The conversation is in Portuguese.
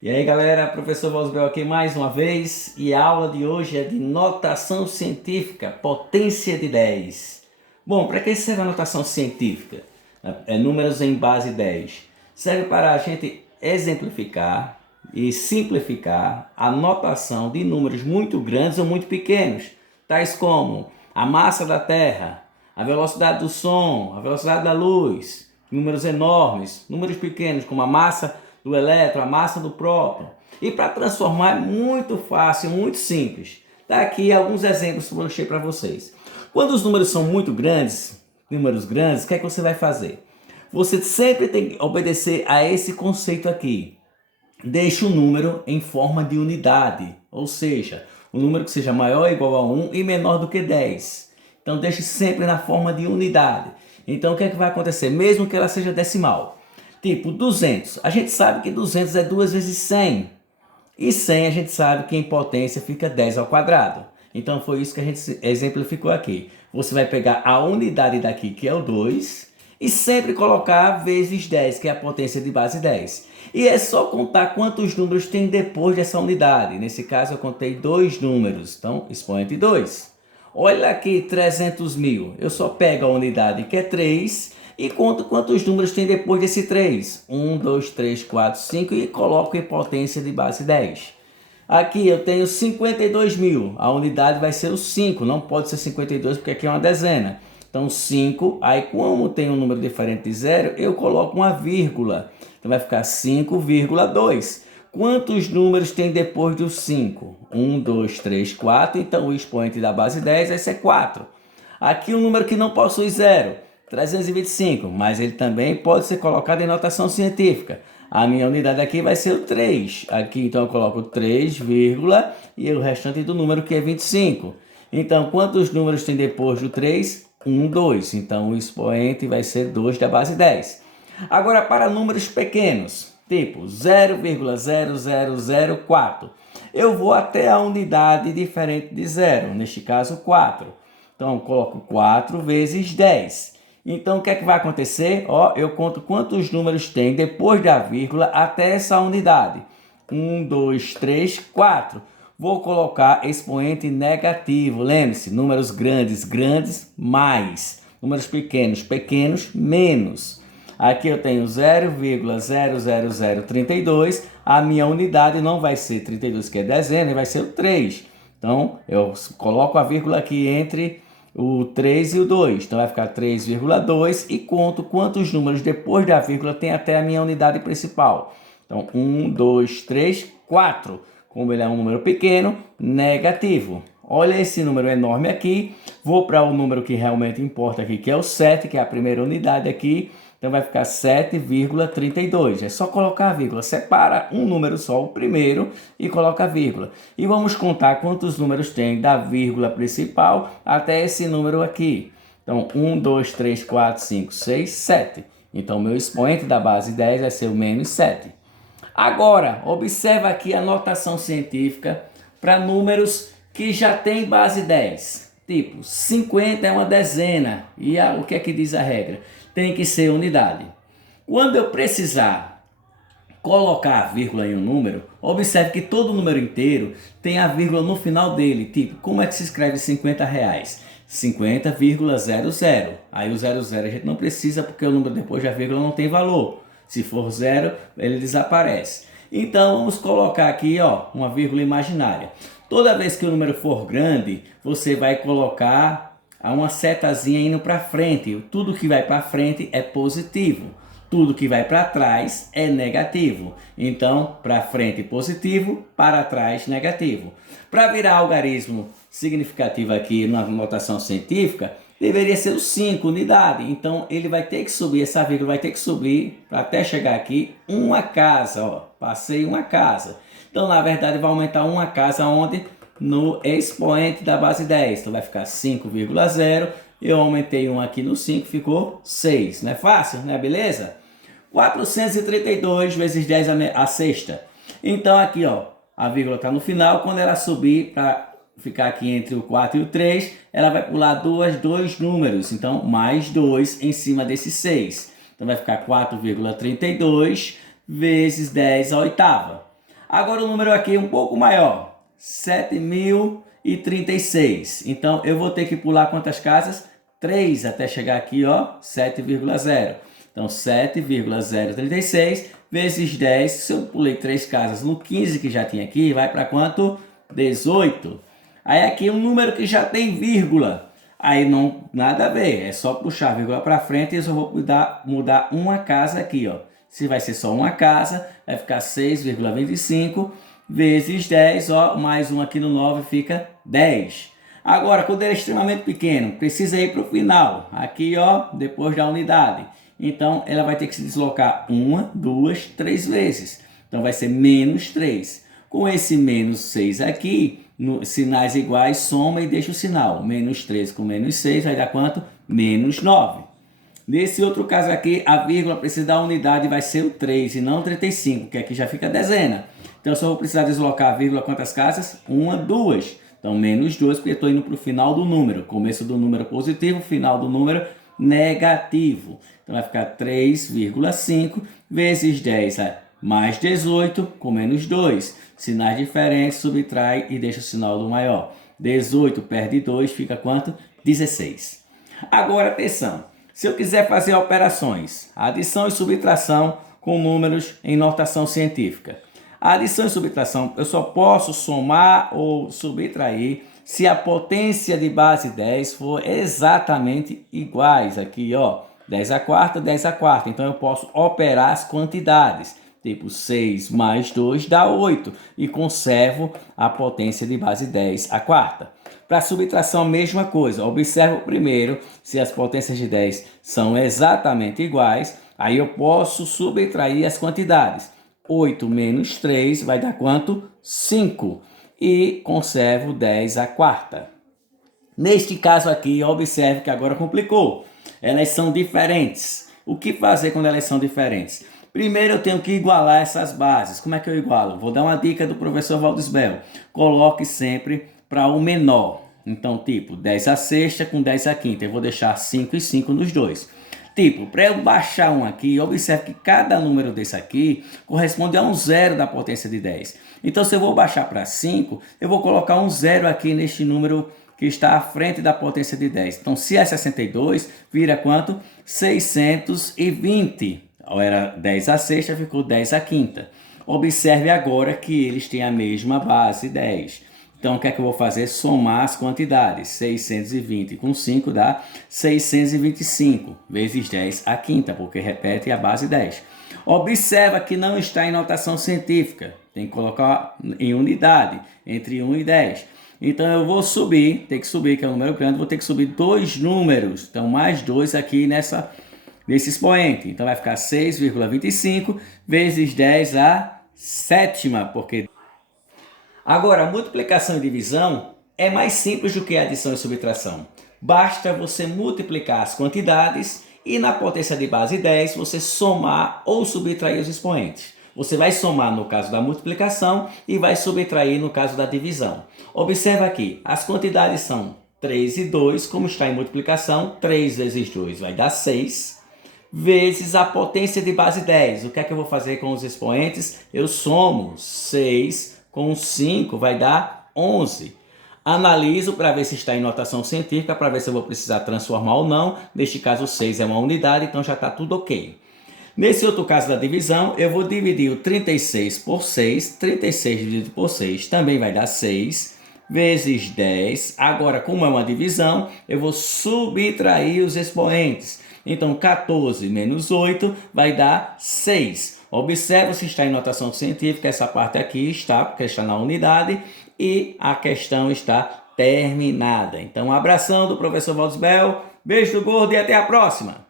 E aí galera, professor Vosbel aqui mais uma vez e a aula de hoje é de notação científica, potência de 10. Bom, para que serve a notação científica? Números em base 10. Serve para a gente exemplificar e simplificar a notação de números muito grandes ou muito pequenos, tais como a massa da Terra, a velocidade do som, a velocidade da luz, números enormes, números pequenos como a massa do elétron, a massa do próton. E para transformar é muito fácil, muito simples. Tá aqui alguns exemplos que eu deixei para vocês. Quando os números são muito grandes, o que é que você vai fazer? Você sempre tem que obedecer a esse conceito aqui. Deixe o número em forma de unidade, ou seja, um número que seja maior ou igual a 1 e menor do que 10. Então deixe sempre na forma de unidade. Então o que é que vai acontecer? Mesmo que ela seja decimal. Tipo 200. A gente sabe que 200 é 2 vezes 100. E 100 a gente sabe que em potência fica 10 ao quadrado. Então foi isso que a gente exemplificou aqui. Você vai pegar a unidade daqui, que é o 2, e sempre colocar vezes 10, que é a potência de base 10. E é só contar quantos números tem depois dessa unidade. Nesse caso eu contei dois números, então expoente 2. Olha aqui, 300 mil. Eu só pego a unidade que é 3 e conto quantos números tem depois desse 3. 1, 2, 3, 4, 5 e coloco em potência de base 10. Aqui eu tenho 52 mil. A unidade vai ser o 5. Não pode ser 52 porque aqui é uma dezena. Então 5. Aí como tem um número diferente de zero, eu coloco uma vírgula. Então vai ficar 5,2. Quantos números tem depois do 5? 1, 2, 3, 4. Então o expoente da base 10 vai ser 4. Aqui um número que não possui zero, 325, mas ele também pode ser colocado em notação científica. A minha unidade aqui vai ser o 3. Aqui então eu coloco 3, vírgula, e o restante do número que é 25. Então quantos números tem depois do 3? 1, 2. Então o expoente vai ser 2 da base 10. Agora para números pequenos, tipo 0,0004, eu vou até a unidade diferente de zero, neste caso 4. Então eu coloco 4 vezes 10. Então o que é que vai acontecer? Ó, eu conto quantos números tem depois da vírgula até essa unidade. 1, 2, 3, 4. Vou colocar expoente negativo. Lembre-se, números grandes, grandes, mais. Números pequenos, pequenos, menos. Aqui eu tenho 0,00032. A minha unidade não vai ser 32, que é dezena, vai ser o 3. Então eu coloco a vírgula aqui entre o 3 e o 2. Então vai ficar 3,2 e conto quantos números depois da vírgula tem até a minha unidade principal. Então 1, 2, 3, 4. Como ele é um número pequeno, negativo. Olha esse número enorme aqui. Vou para o número que realmente importa aqui, que é o 7, que é a primeira unidade aqui. Então vai ficar 7,32. É só colocar a vírgula. Separa um número só, o primeiro, e coloca a vírgula. E vamos contar quantos números tem da vírgula principal até esse número aqui. Então 1, 2, 3, 4, 5, 6, 7. Então meu expoente da base 10 vai ser o menos 7. Agora, observa aqui a notação científica para números que já tem base 10. Tipo, 50 é uma dezena. E o que é que diz a regra? Tem que ser unidade. Quando eu precisar colocar a vírgula em um número, observe que todo número inteiro tem a vírgula no final dele. Tipo, como é que se escreve 50 reais? 50,00. Aí o 00 a gente não precisa porque o número depois da vírgula não tem valor. Se for zero, ele desaparece. Então vamos colocar aqui, ó, uma vírgula imaginária. Toda vez que o número for grande, você vai colocar uma setazinha indo para frente. Tudo que vai para frente é positivo. Tudo que vai para trás é negativo. Então, para frente positivo, para trás negativo. Para virar algarismo significativo aqui na notação científica, deveria ser o 5, unidade. Então, ele vai ter que subir, essa vírgula vai ter que subir para até chegar aqui uma casa. Ó, passei uma casa. Então, na verdade, vai aumentar uma casa onde? No expoente da base 10. Então, vai ficar 5,0. Eu aumentei um aqui no 5, ficou 6. Não é fácil, né? Beleza? 432 vezes 10 a sexta. Então, aqui, ó, a vírgula está no final. Quando ela subir para ficar aqui entre o 4 e o 3, ela vai pular dois números. Então, mais 2 em cima desse 6. Então, vai ficar 4,32 vezes 10 a oitava. Agora o número aqui é um pouco maior, 7.036. Então eu vou ter que pular quantas casas? 3 até chegar aqui, ó, 7,0. Então 7,036 vezes 10, se eu pulei 3 casas no 15 que já tinha aqui, vai para quanto? 18. Aí aqui um número que já tem vírgula. Aí não, nada a ver, é só puxar a vírgula para frente e eu só vou mudar uma casa aqui, ó. Se vai ser só uma casa, vai ficar 6,25 vezes 10, ó, mais um aqui no 9 fica 10. Agora, quando ele é extremamente pequeno, precisa ir para o final, aqui, ó, depois da unidade. Então, ela vai ter que se deslocar 1, 2, 3 vezes. Então, vai ser menos 3. Com esse menos 6 aqui, sinais iguais, soma e deixa o sinal. Menos 3 com menos 6 vai dar quanto? Menos 9. Nesse outro caso aqui, a vírgula precisa da unidade, vai ser o 3 e não o 35, que aqui já fica dezena. Então, eu só vou precisar deslocar a vírgula quantas casas? 1, 2. Então, menos 2, porque eu estou indo para o final do número. Começo do número positivo, final do número negativo. Então, vai ficar 3,5 vezes 10 mais 18 com menos 2. Sinais diferentes, subtrai e deixa o sinal do maior. 18 perde 2, fica quanto? 16. Agora, atenção. Se eu quiser fazer operações, adição e subtração com números em notação científica. A adição e subtração eu só posso somar ou subtrair se a potência de base 10 for exatamente iguais. Aqui, ó, 10 a quarta, 10 a quarta. Então eu posso operar as quantidades. Tipo 6 mais 2 dá 8 e conservo a potência de base 10 a quarta. Para subtração, mesma coisa. Observo primeiro se as potências de 10 são exatamente iguais. Aí eu posso subtrair as quantidades. 8 menos 3 vai dar quanto? 5. E conservo 10 a quarta. Neste caso aqui, observe que agora complicou. Elas são diferentes. O que fazer quando elas são diferentes? Primeiro eu tenho que igualar essas bases. Como é que eu igualo? Vou dar uma dica do professor Valdisbel. Coloque sempre para o menor. Então, tipo, 10 a sexta com 10 a quinta. Eu vou deixar 5 e 5 nos dois. Tipo, para eu baixar um aqui, observe que cada número desse aqui corresponde a um zero da potência de 10. Então, se eu vou baixar para 5, eu vou colocar um zero aqui neste número que está à frente da potência de 10. Então, se é 62, vira quanto? 620. Era 10 a sexta, ficou 10 a quinta. Observe agora que eles têm a mesma base, 10. Então, o que é que eu vou fazer? Somar as quantidades. 620 com 5 dá 625 vezes 10 a quinta, porque repete a base 10. Observa que não está em notação científica. Tem que colocar em unidade, entre 1 e 10. Então, eu vou subir, tem que subir, que é um número grande, vou ter que subir 2 números. Então, mais 2 aqui nesse expoente. Então, vai ficar 6,25 vezes 10 a sétima, porque... Agora, multiplicação e divisão é mais simples do que adição e subtração. Basta você multiplicar as quantidades e na potência de base 10 você somar ou subtrair os expoentes. Você vai somar no caso da multiplicação e vai subtrair no caso da divisão. Observa aqui, as quantidades são 3 e 2, como está em multiplicação, 3 vezes 2 vai dar 6, vezes a potência de base 10. O que é que eu vou fazer com os expoentes? Eu somo 6 com 5 vai dar 11. Analiso para ver se está em notação científica, para ver se eu vou precisar transformar ou não. Neste caso, 6 é uma unidade, então já está tudo ok. Nesse outro caso da divisão, eu vou dividir o 36 por 6. 36 dividido por 6 também vai dar 6, vezes 10. Agora, como é uma divisão, eu vou subtrair os expoentes. Então, 14 menos 8 vai dar 6. Observe se está em notação científica, essa parte aqui está, porque está na unidade, e a questão está terminada. Então, um abração do professor Valdisbel, beijo do gordo e até a próxima!